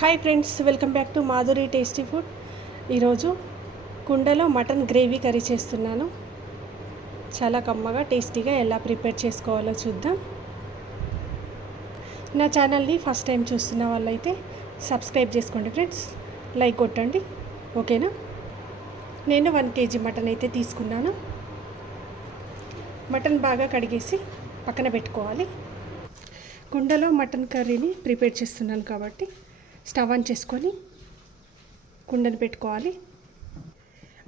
Hi friends welcome back to Madhuri tasty food ఈరోజు కుండలో mutton gravy curry చేస్తున్నాను. చాలా కమ్మగా టేస్టీగా ఎలా ప్రిపేర్ చేసుకోవాలో చూద్దాం. నా ఛానల్ని ఫస్ట్ టైం చూస్తున్న వాళ్ళైతే సబ్స్క్రైబ్ చేసుకోండి ఫ్రెండ్స్. లైక్ కొట్టండి. ఓకేనా? నేను వన్ కేజీ మటన్ అయితే తీసుకున్నాను. మటన్ బాగా కడిగేసి పక్కన పెట్టుకోవాలి. కుండలో మటన్ కర్రీని ప్రిపేర్ చేస్తున్నాను కాబట్టి స్టవ్ ఆన్ చేసుకొని కుండను పెట్టుకోవాలి.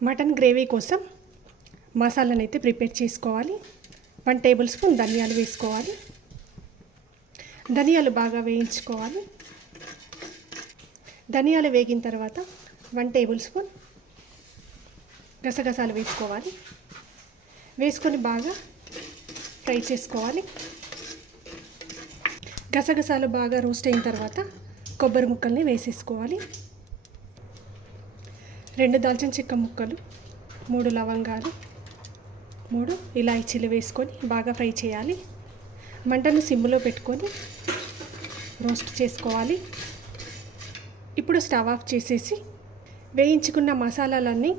మటన్ గ్రేవీ కోసం మసాలాను అయితే ప్రిపేర్ చేసుకోవాలి. వన్ టేబుల్ స్పూన్ ధనియాలు వేసుకోవాలి. ధనియాలు బాగా వేయించుకోవాలి. ధనియాలు వేగిన తర్వాత వన్ టేబుల్ స్పూన్ గసగసాలు వేసుకోవాలి. వేసుకొని బాగా ఫ్రై చేసుకోవాలి. గసగసాలు బాగా రోస్ట్ అయిన తర్వాత కొబ్బరి ముక్కల్ని వేసేసుకోవాలి. రెండు దాల్చిన చెక్క ముక్కలు మూడు లవంగాలు మూడు ఇలాచీలు వేసుకొని బాగా ఫ్రై చేయాలి. మంటను సిమ్లో పెట్టుకొని రోస్ట్ చేసుకోవాలి. ఇప్పుడు స్టవ్ ఆఫ్ చేసేసి వేయించుకున్న మసాలాలన్నీ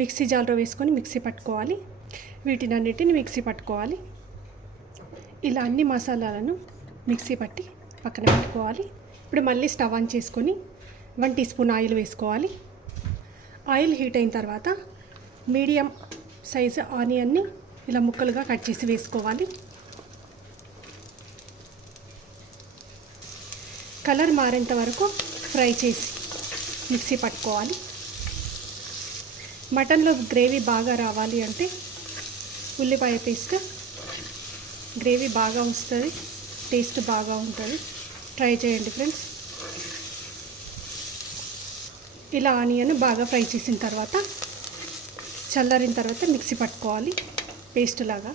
మిక్సీ జార్లో వేసుకొని మిక్సీ పట్టుకోవాలి. వీటిని అన్నిటిని మిక్సీ పట్టుకోవాలి. ఇలా అన్ని మసాలాలను మిక్సీ పట్టి పక్కన పెట్టుకోవాలి. ఇప్పుడు మళ్ళీ స్టవ్ ఆన్ చేసుకొని వన్ టీ స్పూన్ ఆయిల్ వేసుకోవాలి. ఆయిల్ హీట్ అయిన తర్వాత మీడియం సైజు ఆనియన్ని ఇలా ముక్కలుగా కట్ చేసి వేసుకోవాలి. కలర్ మారేంత వరకు ఫ్రై చేసి మిక్సీ పట్టుకోవాలి. మటన్లో గ్రేవీ బాగా రావాలి అంటే ఉల్లిపాయ పేస్ట్ గ్రేవీ బాగా వస్తుంది టేస్ట్ బాగా ఉంటుంది. ట్రై చేయండి ఫ్రెండ్స్ ఇలా ఆనియన్ బాగా ఫ్రై చేసిన తర్వాత చల్లారిన తర్వాత మిక్సీ పట్టుకోవాలి. పేస్ట్ లాగా.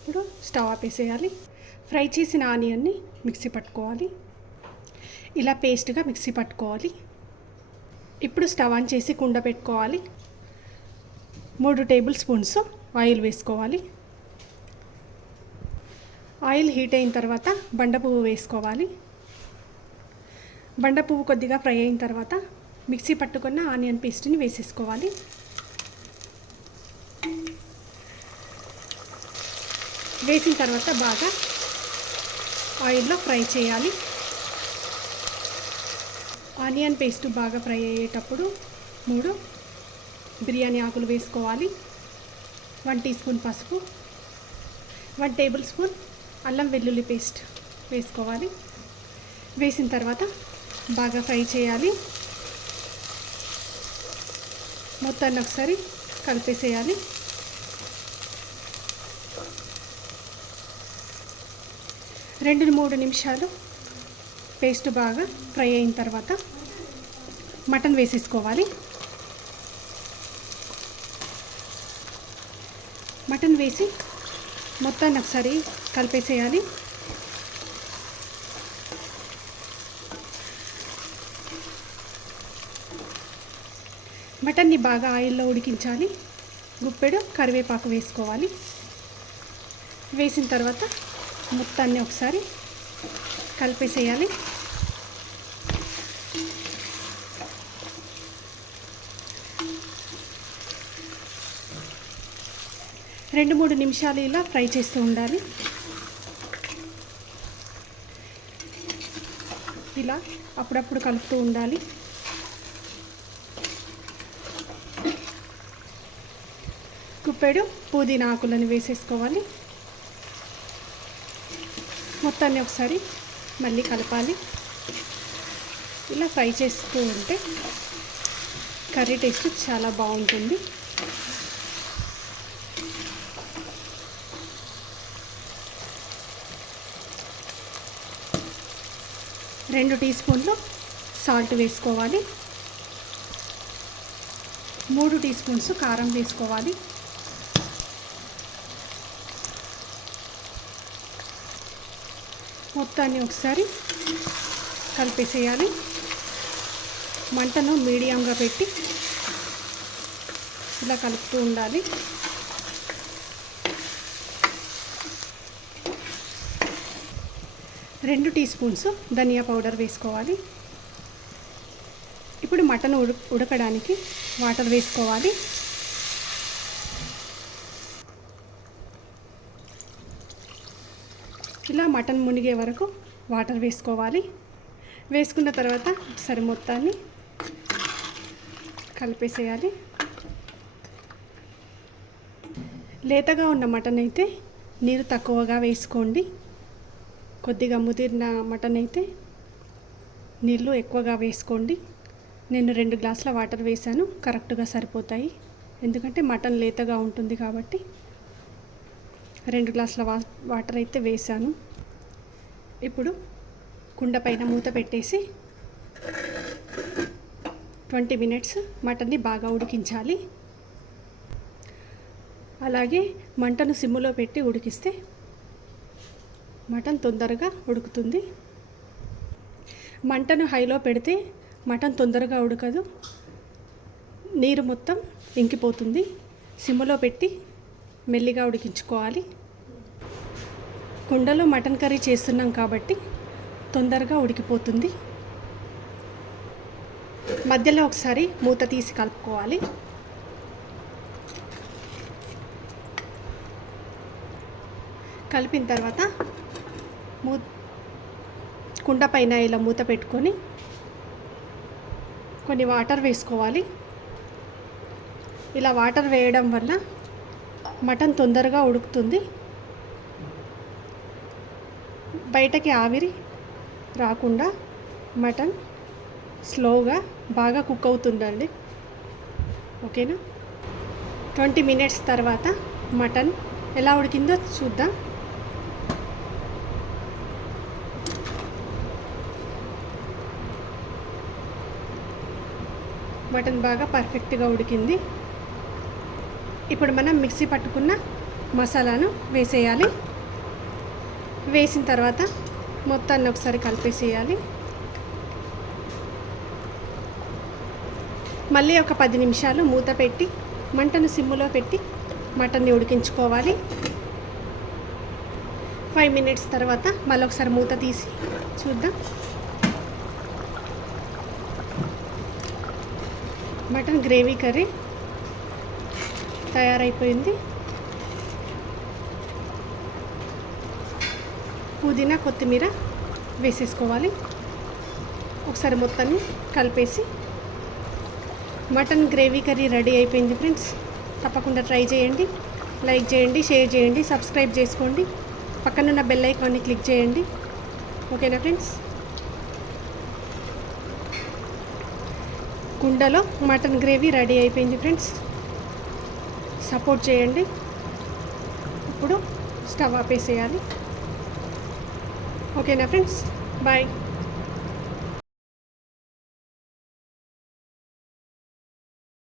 ఇప్పుడు స్టవ్ ఆపేసేయాలి. ఫ్రై చేసిన ఆనియన్ని మిక్సీ పట్టుకోవాలి. ఇలా పేస్ట్గా మిక్సీ పట్టుకోవాలి. ఇప్పుడు స్టవ్ ఆన్ చేసి కుండ పెట్టుకోవాలి. మూడు టేబుల్ స్పూన్స్ ఆయిల్ వేసుకోవాలి. ఆయిల్ హీట్ అయిన తర్వాత బండ పువ్వు వేసుకోవాలి. బండ పువ్వు కొద్దిగా ఫ్రై అయిన తర్వాత మిక్సీ పట్టుకున్న ఆనియన్ పేస్ట్ని వేసేసుకోవాలి. వేసిన తర్వాత బాగా ఆయిల్లో ఫ్రై చేయాలి. ఆనియన్ పేస్ట్ బాగా ఫ్రై అయ్యేటప్పుడు మూడు బిర్యానీ ఆకులు వేసుకోవాలి. వన్ టీ స్పూన్ పసుపు వన్ టేబుల్ స్పూన్ అల్లం వెల్లుల్లి పేస్ట్ వేసుకోవాలి. వేసిన తర్వాత బాగా ఫ్రై చేయాలి. మొత్తాన్ని ఒకసారి కలిపేసేయాలి. రెండు మూడు నిమిషాలు పేస్ట్ బాగా ఫ్రై అయిన తర్వాత మటన్ వేసేసుకోవాలి. మటన్ వేసి మొత్తాన్ని ఒకసారి కలిపేసేయాలి. మటన్ని బాగా ఆయిల్లో ఉడికించాలి. గుప్పెడు కరివేపాకు వేసుకోవాలి. వేసిన తర్వాత మొత్తాన్ని ఒకసారి కలిపేసేయాలి. రెండు మూడు నిమిషాలు ఇలా ఫ్రై చేస్తూ ఉండాలి. ఇలా అప్పుడప్పుడు కలుపుతూ ఉండాలి. కుప్పెడు పుదీనా ఆకులను వేసేసుకోవాలి. మొత్తాన్ని ఒకసారి మళ్ళీ కలపాలి. ఇలా ఫ్రై చేస్తూ ఉంటే కర్రీ టేస్ట్ చాలా బాగుంటుంది. రెండు టీ స్పూన్లు సాల్ట్ వేసుకోవాలి. మూడు టీ స్పూన్స్ కారం వేసుకోవాలి. మొత్తాన్ని ఒకసారి కలిపేసేయాలి మంటను మీడియంగా పెట్టి ఇలా కలుపుతూ ఉండాలి. రెండు టీ స్పూన్స్ ధనియా పౌడర్ వేసుకోవాలి. ఇప్పుడు మటన్ ఉడకడానికి వాటర్ వేసుకోవాలి. ఇలా మటన్ మునిగే వరకు వాటర్ వేసుకోవాలి. వేసుకున్న తర్వాత సరి మొత్తాన్ని కలిపేసేయాలి. లేతగా ఉన్న మటన్ అయితే నీరు తక్కువగా వేసుకోండి. కొద్దిగా ముదిరిన మటన్ అయితే నీళ్ళు ఎక్కువగా వేసుకోండి. నేను రెండు గ్లాసుల వాటర్ వేసాను కరెక్ట్గా సరిపోతాయి. ఎందుకంటే మటన్ లేతగా ఉంటుంది కాబట్టి రెండు గ్లాసుల వాటర్ అయితే వేసాను ఇప్పుడు కుండ పైన మూత పెట్టేసి ట్వంటీ మినిట్స్ మటన్ని బాగా ఉడికించాలి. అలాగే మంటను సిమ్ములో పెట్టి ఉడికిస్తే మటన్ తొందరగా ఉడుకుతుంది. మంటను హైలో పెడితే మటన్ తొందరగా ఉడకదు. నీరు మొత్తం ఇంకిపోతుంది. సిమ్ములో పెట్టి మెల్లిగా ఉడికించుకోవాలి. కుండలో మటన్ కర్రీ చేస్తున్నాం కాబట్టి తొందరగా ఉడికిపోతుంది. మధ్యలో ఒకసారి మూత తీసి కలుపుకోవాలి. కలిపిన తర్వాత మూ కుండ పైన ఇలా మూత పెట్టుకొని కొన్ని వాటర్ వేసుకోవాలి. ఇలా వాటర్ వేయడం వల్ల మటన్ తొందరగా ఉడుకుతుంది. బయటకి ఆవిరి రాకుండా మటన్ స్లోగా బాగా కుక్ అవుతుందండి. ఓకేనా? ట్వంటీ మినిట్స్ తర్వాత మటన్ ఎలా ఉడికిందో చూద్దాం. మటన్ బాగా పర్ఫెక్ట్గా ఉడికింది. ఇప్పుడు మనం మిక్సీ పట్టుకున్న మసాలాను వేసేయాలి. వేసిన తర్వాత మొత్తాన్ని ఒకసారి కలిపేసేయాలి. మళ్ళీ ఒక పది నిమిషాలు మూత పెట్టి మంటను సిమ్ములో పెట్టి మటన్ని ఉడికించుకోవాలి. ఫైవ్ మినిట్స్ తర్వాత మళ్ళీ ఒకసారి మూత తీసి చూద్దాం. మటన్ గ్రేవీ కర్రీ తయారైపోయింది. పుదీనా కొత్తిమీర వేసేసుకోవాలి. ఒకసారి మొత్తాన్ని కలిపేసి మటన్ గ్రేవీ కర్రీ రెడీ అయిపోయింది ఫ్రెండ్స్. తప్పకుండా ట్రై చేయండి లైక్ చేయండి షేర్ చేయండి సబ్స్క్రైబ్ చేసుకోండి. పక్కనున్న బెల్ ఐకాన్ని క్లిక్ చేయండి. ఓకేనా ఫ్రెండ్స్? కుండలో మటన్ గ్రేవీ రెడీ అయిపోయింది ఫ్రెండ్స్. సపోర్ట్ చేయండి. ఇప్పుడు స్టవ్ ఆపేసేయాలి. ఓకేనా ఫ్రెండ్స్ బాయ్